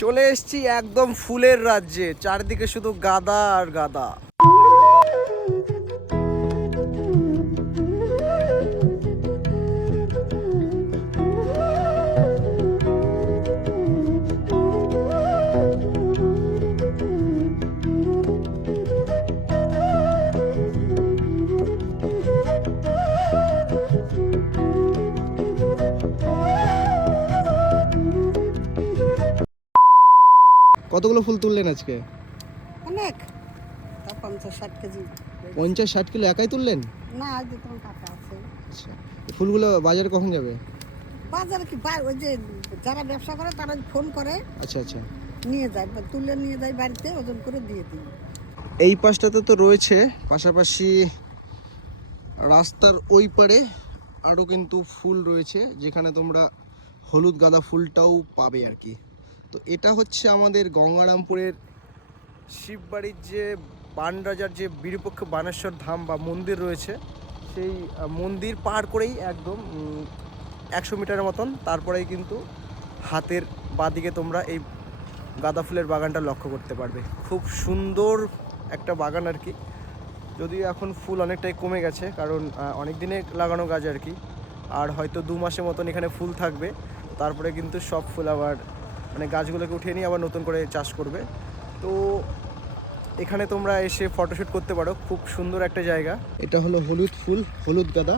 চলে এসেছি একদম ফুলের রাজ্যে, চারদিকে শুধু গাদা আর গাদা। কতগুলো ফুল তুললেন আজকে? অনেক, তা 50-60 কেজি। 50-60 কিলো একাই তুললেন? না, আজ তোমার কাকা আছে। আচ্ছা, ফুলগুলো বাজারে কখন যাবে? বাজারে কি ওই যে যারা ব্যবসা করে তারা ফোন করে, আচ্ছা আচ্ছা, নিয়ে যায় বা তুলে নিয়ে যায় বাড়িতে, ওজন করে দিয়ে দিই। এই পাশটাতে তো রয়েছে, পাশাপাশি রাস্তার ওই পারে আরও কিন্তু ফুল রয়েছে, যেখানে তোমরা হলুদ গাঁদা ফুলটাও পাবে আর কি। তো এটা হচ্ছে আমাদের গঙ্গারামপুরের শিববাড়ির যে বানরাজার যে বিরূপক্ষ বানেশ্বর ধাম বা মন্দির রয়েছে, সেই মন্দির পার করেই একদম 100 মিটারের মতন, তারপরেই কিন্তু হাতের বাঁদিকে তোমরা এই গাঁদা ফুলের বাগানটা লক্ষ্য করতে পারবে। খুব সুন্দর একটা বাগান আর কি, যদিও এখন ফুল অনেকটাই কমে গেছে, কারণ অনেক দিনে লাগানো গাছ আর কি। আর হয়তো 2 মাসের মতন এখানে ফুল থাকবে, তারপরে কিন্তু সব ফুল আবার মানে গাছগুলোকে উঠিয়ে নিয়ে আবার নতুন করে চাষ করবে। তো এখানে তোমরা এসে ফটোশ্যুট করতে পারো, খুব সুন্দর একটা জায়গা। এটা হলো হলুদ ফুল, হলুদ গাঁদা।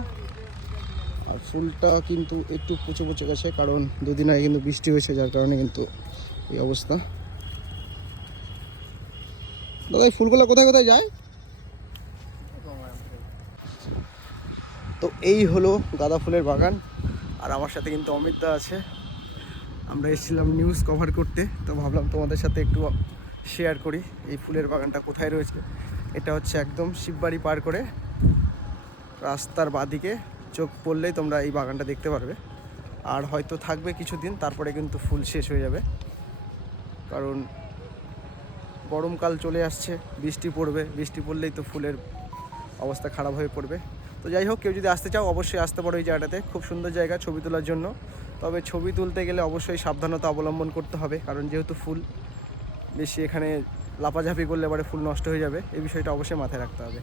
আর ফুলটা কিন্তু একটু পচে পচে গেছে, কারণ দুদিন আগে কিন্তু বৃষ্টি হয়েছে, যার কারণে কিন্তু এই অবস্থা। দাদা, এই ফুলগুলো কোথায় কোথায় যায়? তো এই হলো গাঁদা ফুলের বাগান, আর আমার সাথে কিন্তু অমিতদা আছে। আমরা এসেছিলাম নিউজ কভার করতে, তো ভাবলাম তোমাদের সাথে একটু শেয়ার করি এই ফুলের বাগানটা কোথায় রয়েছে। এটা হচ্ছে একদম শিববাড়ি পার করে রাস্তার বাঁদিকে চোখ পড়লেই তোমরা এই বাগানটা দেখতে পারবে। আর হয়তো থাকবে কিছুদিন, তারপরে কিন্তু ফুল শেষ হয়ে যাবে, কারণ গরমকাল চলে আসছে, বৃষ্টি পড়বে, বৃষ্টি পড়লেই তো ফুলের অবস্থা খারাপ হয়ে পড়বে। তো যাই হোক, কেউ যদি আসতে চাও অবশ্যই আসতে পারো এই জায়গাটাতে, খুব সুন্দর জায়গা ছবি তোলার জন্য। তবে ছবি তুলতে গেলে অবশ্যই সাবধানতা অবলম্বন করতে হবে, কারণ যেহেতু ফুল বেশি এখানে লাফাঝাপি করলে এবারে ফুল নষ্ট হয়ে যাবে, এই বিষয়টা অবশ্যই মাথায় রাখতে হবে।